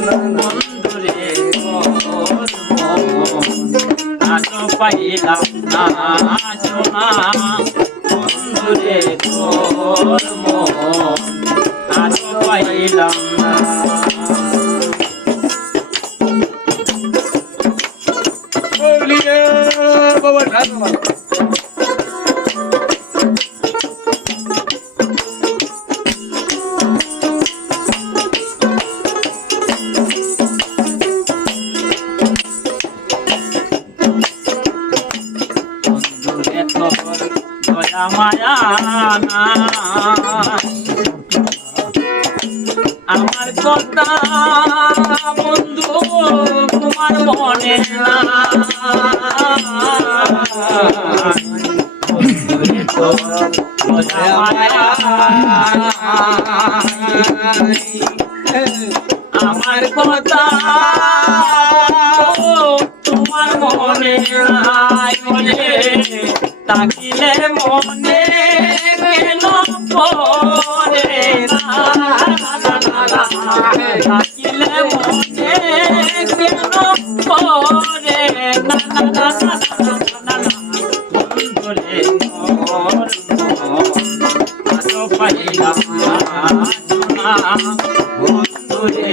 নন্দরে আজ পাইলাম না জোনা নন্দরে পাইলাম আমার কথা বন্ধু তোমার মনে আমার কথা তোমার মনে না তাকিলে মনে কেন পরে তাকিলে মনে কেন পরে পাইলাম বন্ধুরে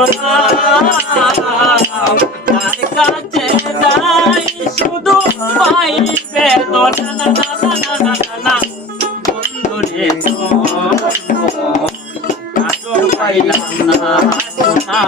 গোলাম তার কাছে যাই শুধু পাই বেদনা না না না। না না বন্ধুরে পাইলাম না সোনা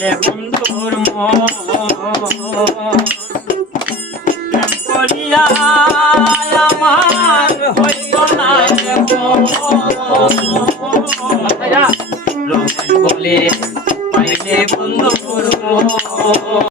পাইলে বন্ধুর প্রেম করিয়া আমার হইত না বলে পাইলে বন্ধুর